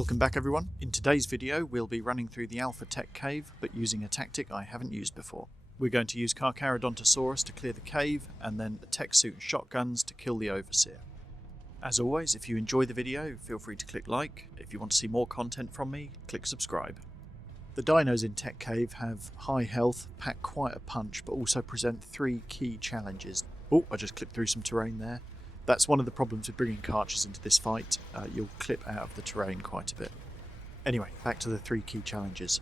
Welcome back everyone. In today's video we'll be running through the Alpha Tek Cave but using a tactic I haven't used before. We're going to use Carcharodontosaurus to clear the cave and then the Tek Suit and Shotguns to kill the Overseer. As always, if you enjoy the video feel free to click like. If you want to see more content from me, click subscribe. The dinos in Tek Cave have high health, pack quite a punch, but also present three key challenges. Oh, I just clipped through some terrain there. That's one of the problems with bringing Carchers into this fight. You'll clip out of the terrain quite a bit. Anyway, back to the three key challenges.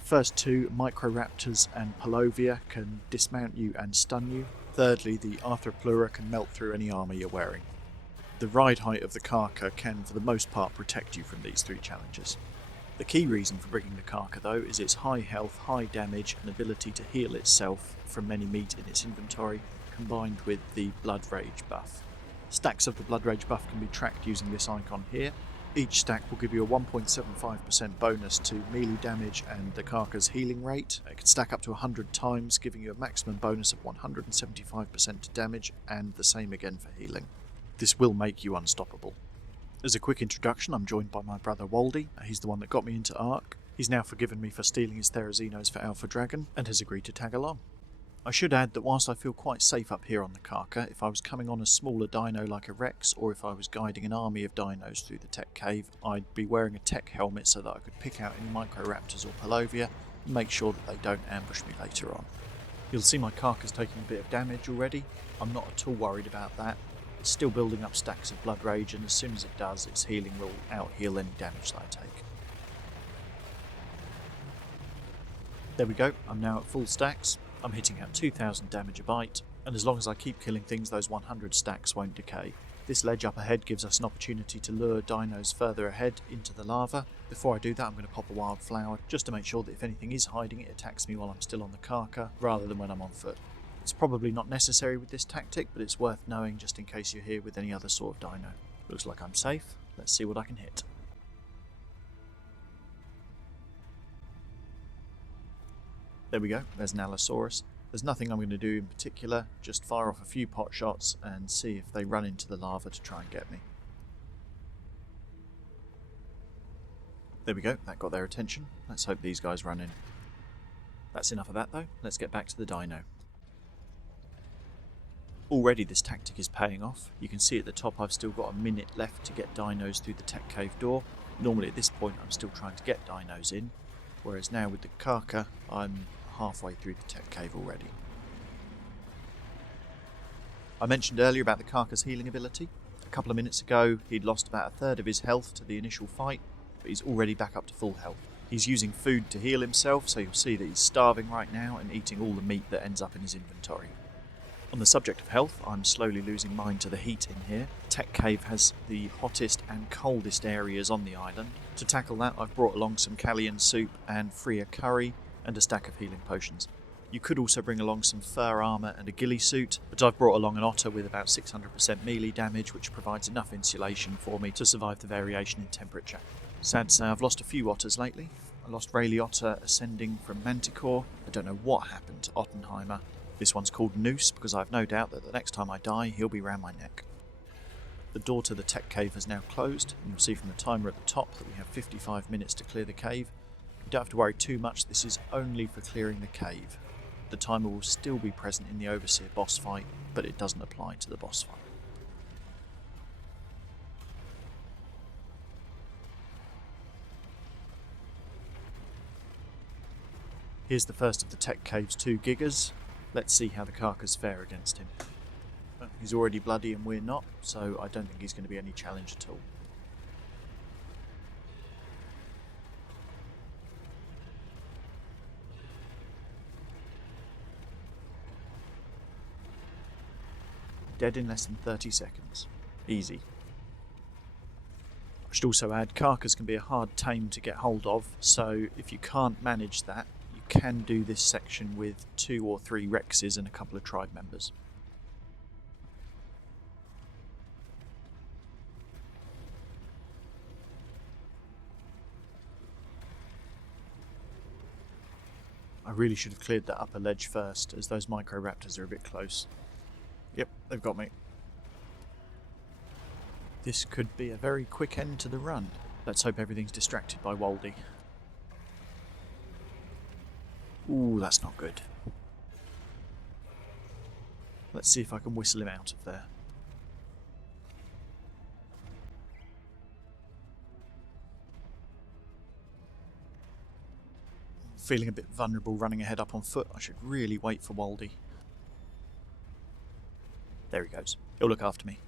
First two, Microraptors and Palovia can dismount you and stun you. Thirdly, the Arthroplura can melt through any armour you're wearing. The ride height of the Carcha can, for the most part, protect you from these three challenges. The key reason for bringing the Carcha, though, is its high health, high damage, and ability to heal itself from many meat in its inventory, combined with the Blood Rage buff. Stacks of the Blood Rage buff can be tracked using this icon here. Each stack will give you a 1.75% bonus to melee damage and the Carcha's healing rate. It can stack up to 100 times, giving you a maximum bonus of 175% to damage and the same again for healing. This will make you unstoppable. As a quick introduction, I'm joined by my brother Woldy. He's the one that got me into Ark. He's now forgiven me for stealing his Therazinos for Alpha Dragon and has agreed to tag along. I should add that whilst I feel quite safe up here on the Carcha, if I was coming on a smaller dino like a Rex, or if I was guiding an army of dinos through the Tek Cave, I'd be wearing a Tek helmet so that I could pick out any Microraptors or Palovia and make sure that they don't ambush me later on. You'll see my Carcha's taking a bit of damage already. I'm not at all worried about that. It's still building up stacks of Blood Rage, and as soon as it does, its healing will out-heal any damage that I take. There we go, I'm now at full stacks. I'm hitting out 2000 damage a bite, and as long as I keep killing things, those 100 stacks won't decay. This ledge up ahead gives us an opportunity to lure dinos further ahead into the lava. Before I do that, I'm going to pop a wildflower, just to make sure that if anything is hiding, it attacks me while I'm still on the Carcha, rather than when I'm on foot. It's probably not necessary with this tactic, but it's worth knowing just in case you're here with any other sort of dino. Looks like I'm safe. Let's see what I can hit. There we go, there's an Allosaurus. There's nothing I'm going to do in particular, just fire off a few pot shots and see if they run into the lava to try and get me. There we go, that got their attention. Let's hope these guys run in. That's enough of that though, let's get back to the dino. Already this tactic is paying off. You can see at the top I've still got a minute left to get dinos through the Tek Cave door. Normally at this point I'm still trying to get dinos in, whereas now with the Carcha I'm halfway through the Tek Cave already. I mentioned earlier about the Carcha's healing ability. A couple of minutes ago he'd lost about a third of his health to the initial fight, but he's already back up to full health. He's using food to heal himself, so you'll see that he's starving right now and eating all the meat that ends up in his inventory. On the subject of health, I'm slowly losing mine to the heat in here. Tek Cave has the hottest and coldest areas on the island. To tackle that, I've brought along some Callian soup and Freya curry and a stack of healing potions. You could also bring along some fur armour and a ghillie suit, but I've brought along an otter with about 600% melee damage, which provides enough insulation for me to survive the variation in temperature. Sad to say I've lost a few otters lately. I lost Rayleigh Otter ascending from Manticore. I don't know what happened to Ottenheimer. This one's called Noose because I have no doubt that the next time I die he'll be round my neck. The door to the Tek Cave has now closed, and you'll see from the timer at the top that we have 55 minutes to clear the cave. You don't have to worry too much, this is only for clearing the cave. The timer will still be present in the Overseer boss fight, but it doesn't apply to the boss fight. Here's the first of the Tek Cave's 2 Gigas. Let's see how the Carchas fare against him. He's already bloody and we're not, so I don't think he's going to be any challenge at all. Dead in less than 30 seconds. Easy. I should also add, Carchas can be a hard tame to get hold of, so if you can't manage that, you can do this section with 2 or 3 Rexes and a couple of tribe members. I really should have cleared that upper ledge first, as those Microraptors are a bit close. Yep, they've got me. This could be a very quick end to the run. Let's hope everything's distracted by Woldy. Ooh, that's not good. Let's see if I can whistle him out of there. Feeling a bit vulnerable running ahead up on foot. I should really wait for Woldy. There he goes. He'll look after me.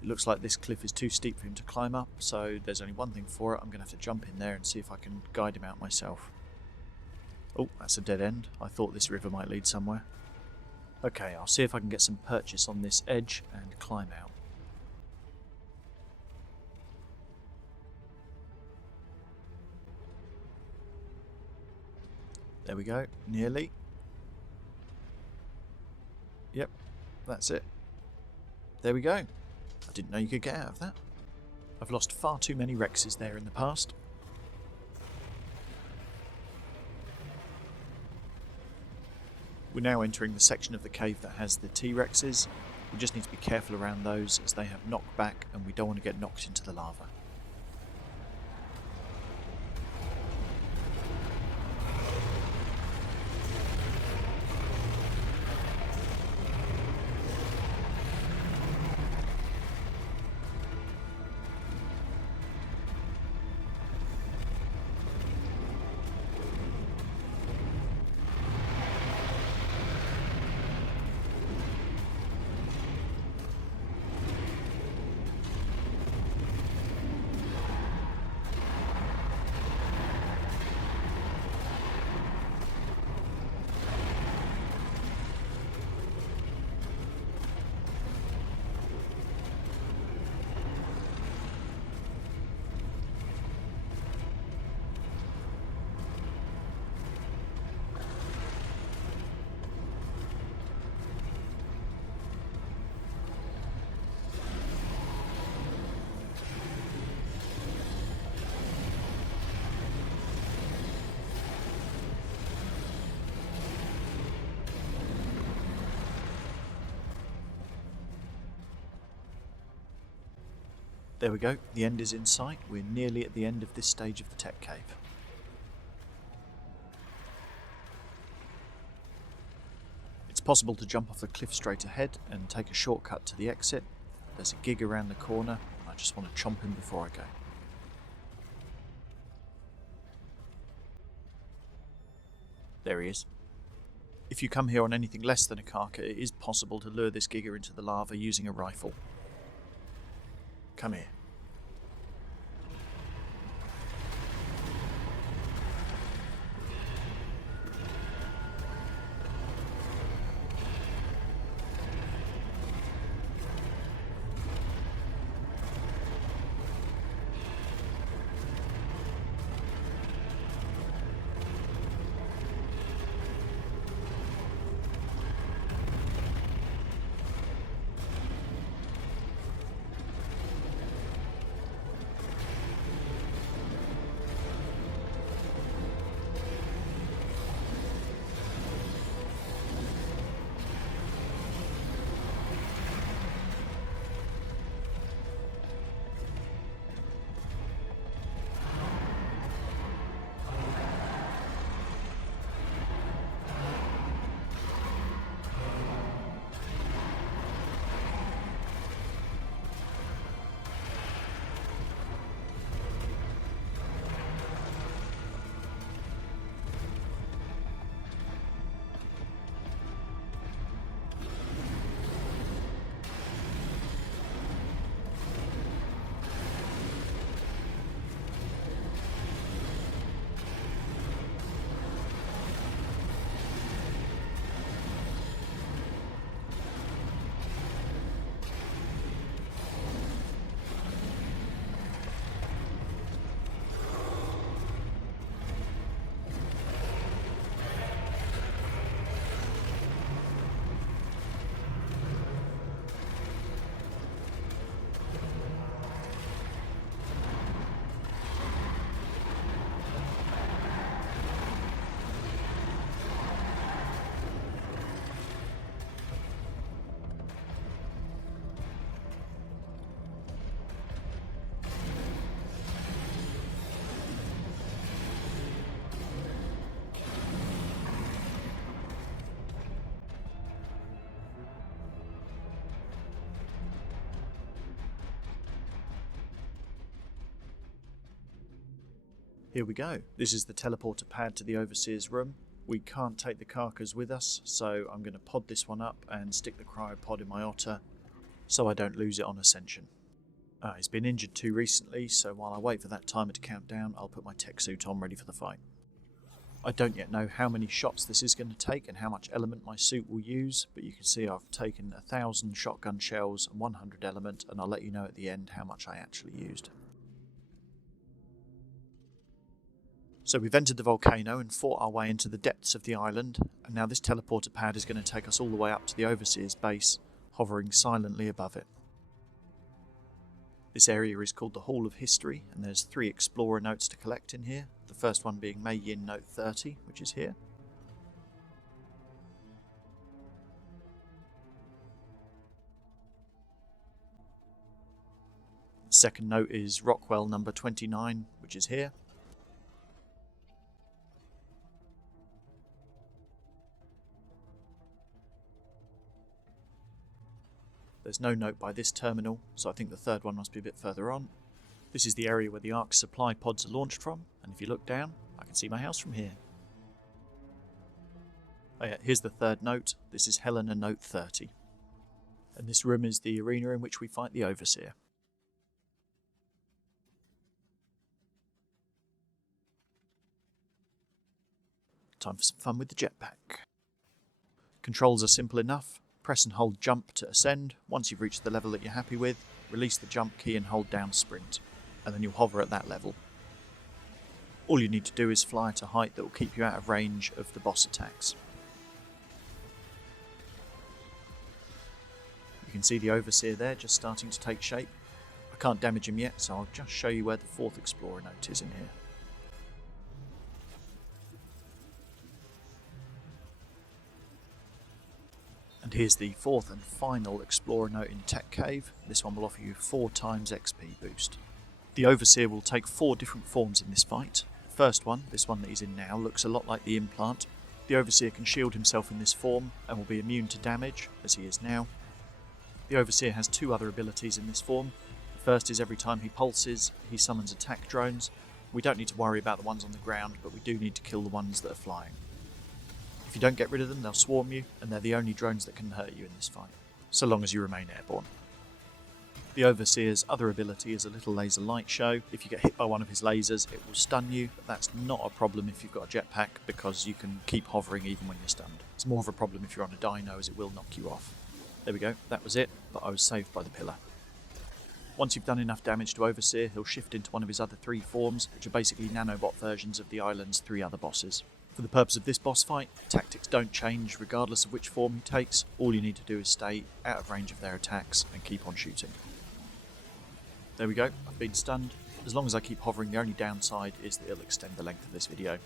It looks like this cliff is too steep for him to climb up, so there's only one thing for it. I'm going to have to jump in there and see if I can guide him out myself. Oh, that's a dead end. I thought this river might lead somewhere. Okay, I'll see if I can get some purchase on this edge and climb out. There we go, nearly. Yep, that's it. There we go. I didn't know you could get out of that. I've lost far too many Rexes there in the past. We're now entering the section of the cave that has the T-Rexes. We just need to be careful around those as they have knockback and we don't want to get knocked into the lava. There we go, the end is in sight. We're nearly at the end of this stage of the Tek Cave. It's possible to jump off the cliff straight ahead and take a shortcut to the exit. There's a gig around the corner, and I just want to chomp him before I go. There he is. If you come here on anything less than a carca, it is possible to lure this giga into the lava using a rifle. Come here. Here we go. This is the teleporter pad to the Overseer's room. We can't take the carcass with us, so I'm going to pod this one up and stick the cryopod in my otter so I don't lose it on ascension. He's been injured too recently, so while I wait for that timer to count down, I'll put my tech suit on ready for the fight. I don't yet know how many shots this is going to take and how much element my suit will use, but you can see I've taken 1,000 shotgun shells and 100 element, and I'll let you know at the end how much I actually used. So we've entered the volcano and fought our way into the depths of the island, and now this teleporter pad is going to take us all the way up to the Overseer's base, hovering silently above it. This area is called the Hall of History, and there's 3 Explorer notes to collect in here, the first one being May Yin Note 30, which is here. The second note is Rockwell number 29, which is here. There's no note by this terminal, so I think the third one must be a bit further on. This is the area where the Ark's supply pods are launched from, and if you look down, I can see my house from here. Oh yeah, here's the third note. This is Helena Note 30. And this room is the arena in which we fight the Overseer. Time for some fun with the jetpack. Controls are simple enough. Press and hold jump to ascend. Once you've reached the level that you're happy with, release the jump key and hold down sprint, and then you'll hover at that level. All you need to do is fly at a height that will keep you out of range of the boss attacks. You can see the Overseer there just starting to take shape. I can't damage him yet, so I'll just show you where the 4th Explorer note is in here. And here's the 4th and final Explorer note in Tek Cave. This one will offer you 4 times XP boost. The Overseer will take 4 different forms in this fight. The first one, this one that he's in now, looks a lot like the implant. The Overseer can shield himself in this form and will be immune to damage, as he is now. The Overseer has 2 other abilities in this form. The first is every time he pulses, he summons attack drones. We don't need to worry about the ones on the ground, but we do need to kill the ones that are flying. If you don't get rid of them, they'll swarm you, and they're the only drones that can hurt you in this fight, so long as you remain airborne. The Overseer's other ability is a little laser light show. If you get hit by one of his lasers, it will stun you, but that's not a problem if you've got a jetpack, because you can keep hovering even when you're stunned. It's more of a problem if you're on a dino, as it will knock you off. There we go, that was it, but I was saved by the pillar. Once you've done enough damage to Overseer, he'll shift into one of his other 3 forms, which are basically nanobot versions of the island's 3 other bosses. For the purpose of this boss fight, tactics don't change regardless of which form he takes. All you need to do is stay out of range of their attacks and keep on shooting. There we go, I've been stunned. As long as I keep hovering, the only downside is that it'll extend the length of this video.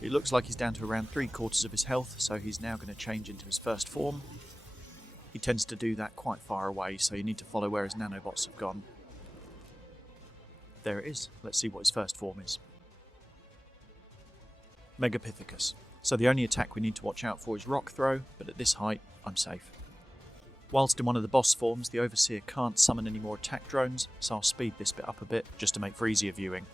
It looks like he's down to around 3/4 of his health, so he's now going to change into his first form. He tends to do that quite far away, so you need to follow where his nanobots have gone. There it is. Let's see what his first form is. Megapithecus. So the only attack we need to watch out for is Rock Throw, but at this height, I'm safe. Whilst in one of the boss forms, the Overseer can't summon any more attack drones, so I'll speed this bit up a bit, just to make for easier viewing.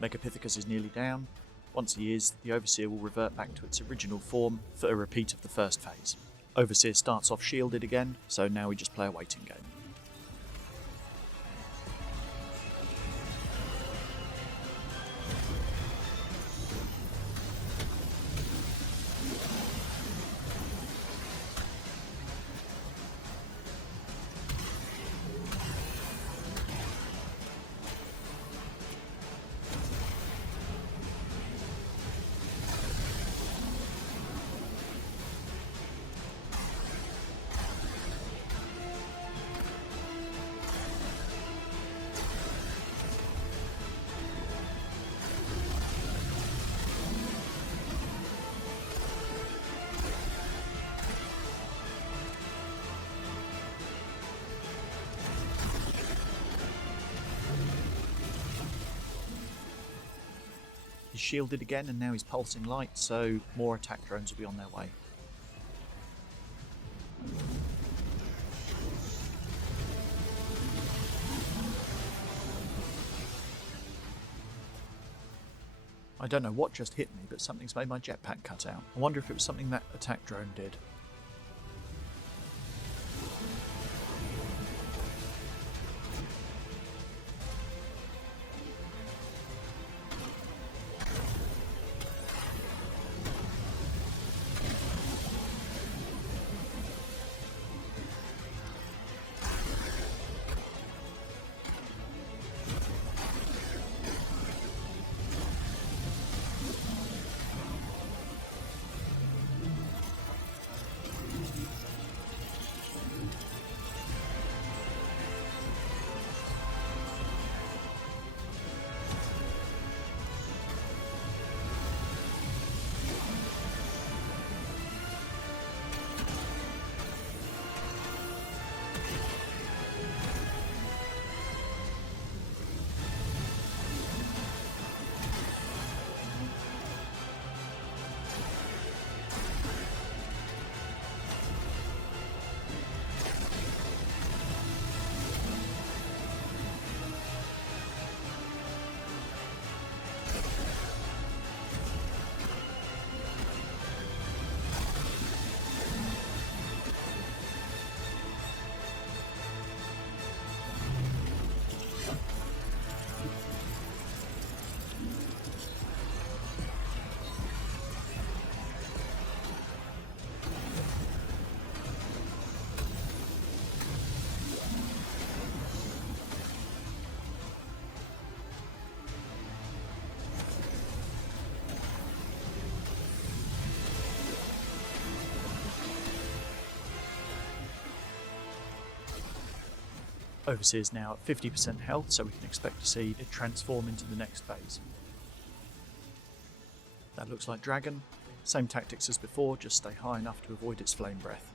Megapithecus is nearly down. Once he is, the Overseer will revert back to its original form for a repeat of the first phase. Overseer starts off shielded again, so now we just play a waiting game. He's shielded again and now he's pulsing light, so more attack drones will be on their way. I don't know what just hit me, but something's made my jetpack cut out. I wonder if it was something that attack drone did. Overseer's now at 50% health, so we can expect to see it transform into the next phase. That looks like Dragon. Same tactics as before, just stay high enough to avoid its flame breath.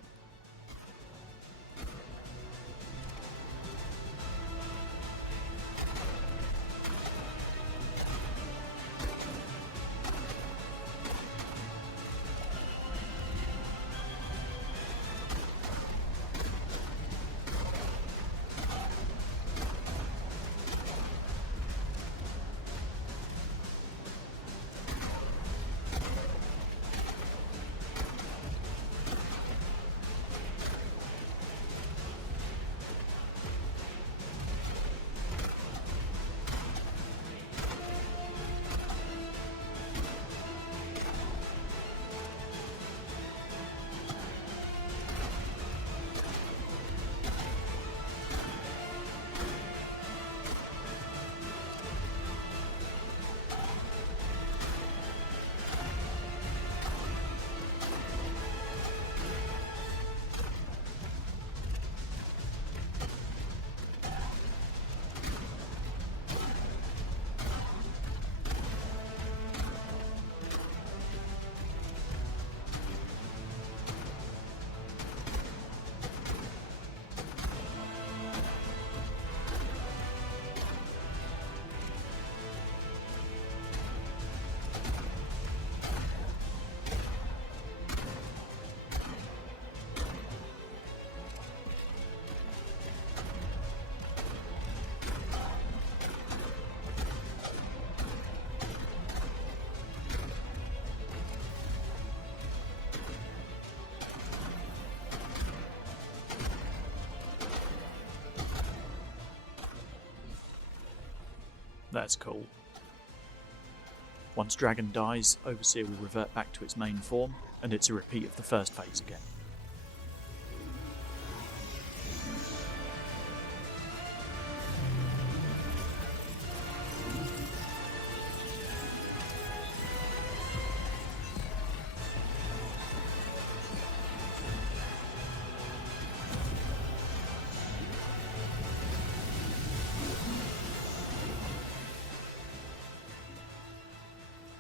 That's cool. Once Dragon dies, Overseer will revert back to its main form, and it's a repeat of the first phase again.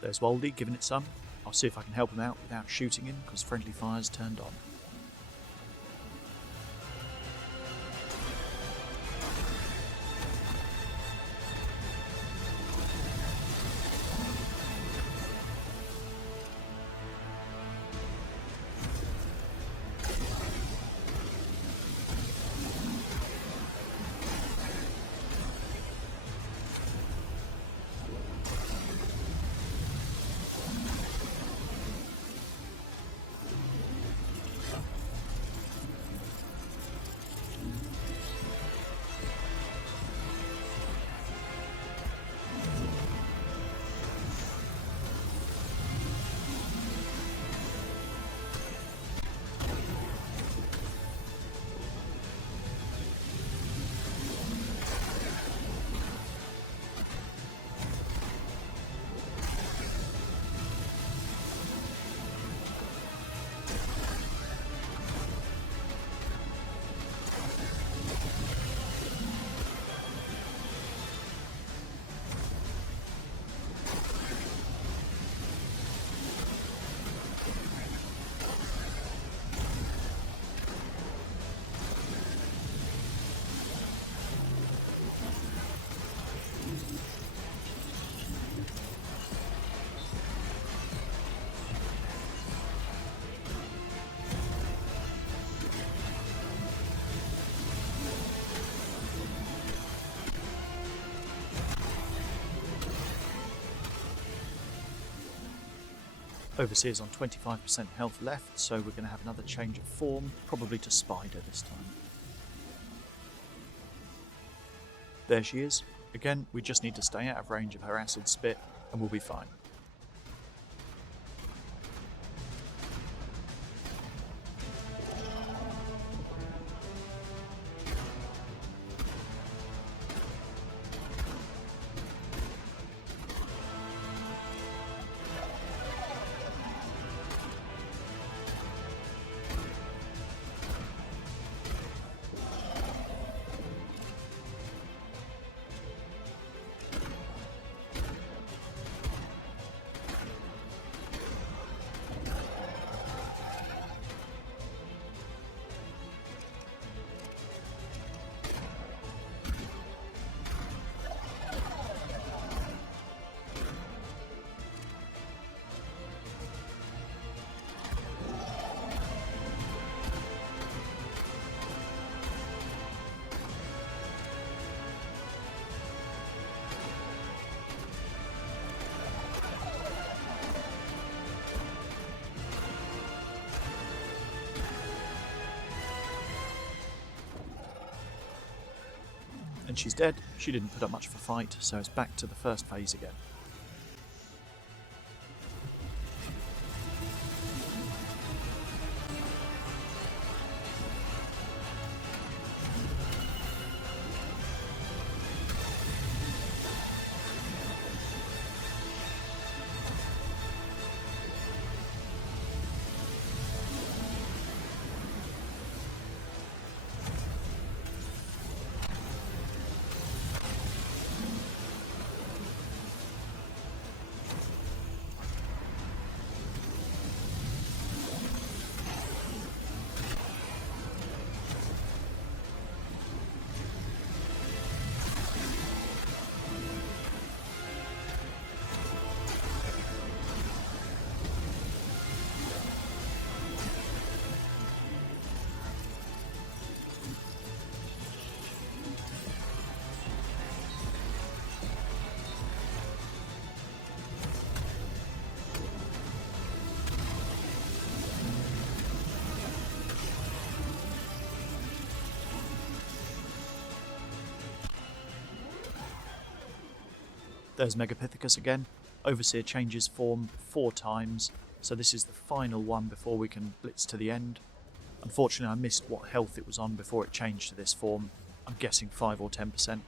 There's Woldy giving it some. I'll see if I can help him out without shooting him, because friendly fire's turned on. Overseer's on 25% health left, so we're going to have another change of form, probably to Spider this time. There she is. Again, we just need to stay out of range of her acid spit, and we'll be fine. And she's dead. She didn't put up much of a fight, so it's back to the first phase again. There's Megapithecus again. Overseer changes form 4 times, so this is the final one before we can blitz to the end. Unfortunately, I missed what health it was on before it changed to this form. I'm guessing 5 or 10%.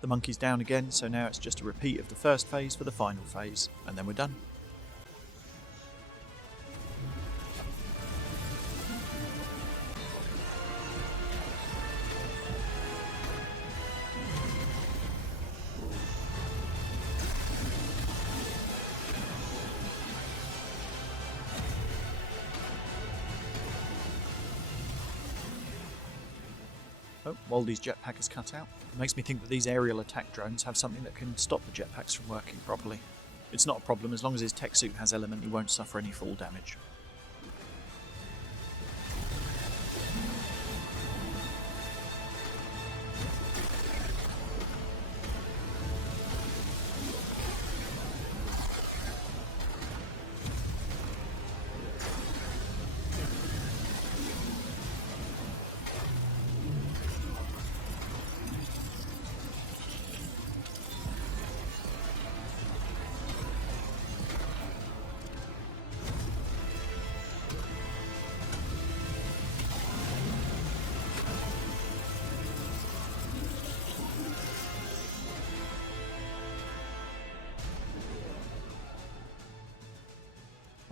The monkey's down again, so now it's just a repeat of the first phase for the final phase, and then we're done. Oh, Woldy's jetpack is cut out. It makes me think that these aerial attack drones have something that can stop the jetpacks from working properly. It's not a problem, as long as his tech suit has element, he won't suffer any fall damage.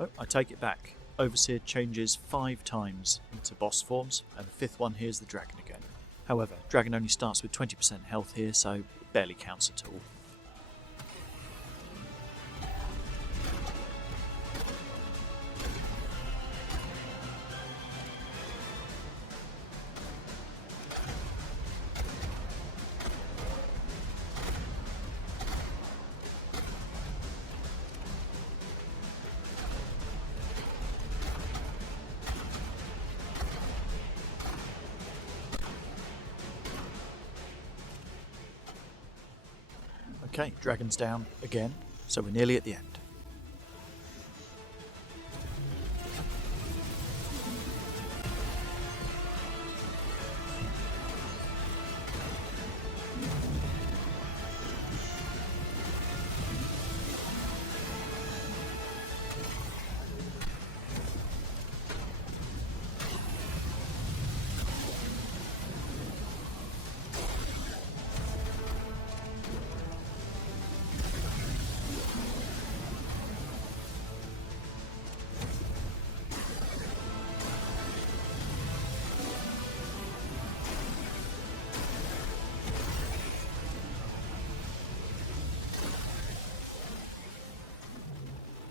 Oh, I take it back. Overseer changes 5 times into boss forms, and the 5th one here is the dragon again. However, dragon only starts with 20% health here, so it barely counts at all. Okay, dragon's down again, so we're nearly at the end.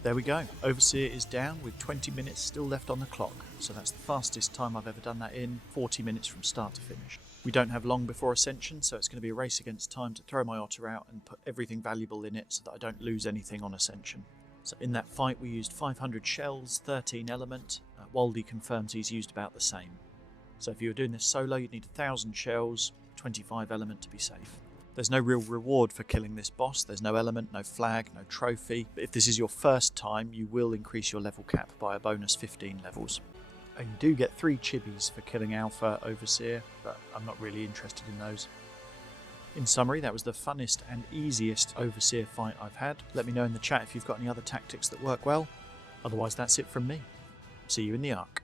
There we go. Overseer is down with 20 minutes still left on the clock, so that's the fastest time I've ever done that in, 40 minutes from start to finish. We don't have long before Ascension, so it's going to be a race against time to throw my otter out and put everything valuable in it so that I don't lose anything on Ascension. So in that fight we used 500 shells, 13 element. Woldy confirms he's used about the same. So if you were doing this solo, you'd need 1,000 shells, 25 element to be safe. There's no real reward for killing this boss. There's no element, no flag, no trophy. But if this is your first time, you will increase your level cap by a bonus 15 levels. And you do get 3 chibis for killing Alpha Overseer, but I'm not really interested in those. In summary, that was the funnest and easiest Overseer fight I've had. Let me know in the chat if you've got any other tactics that work well. Otherwise, that's it from me. See you in the Ark.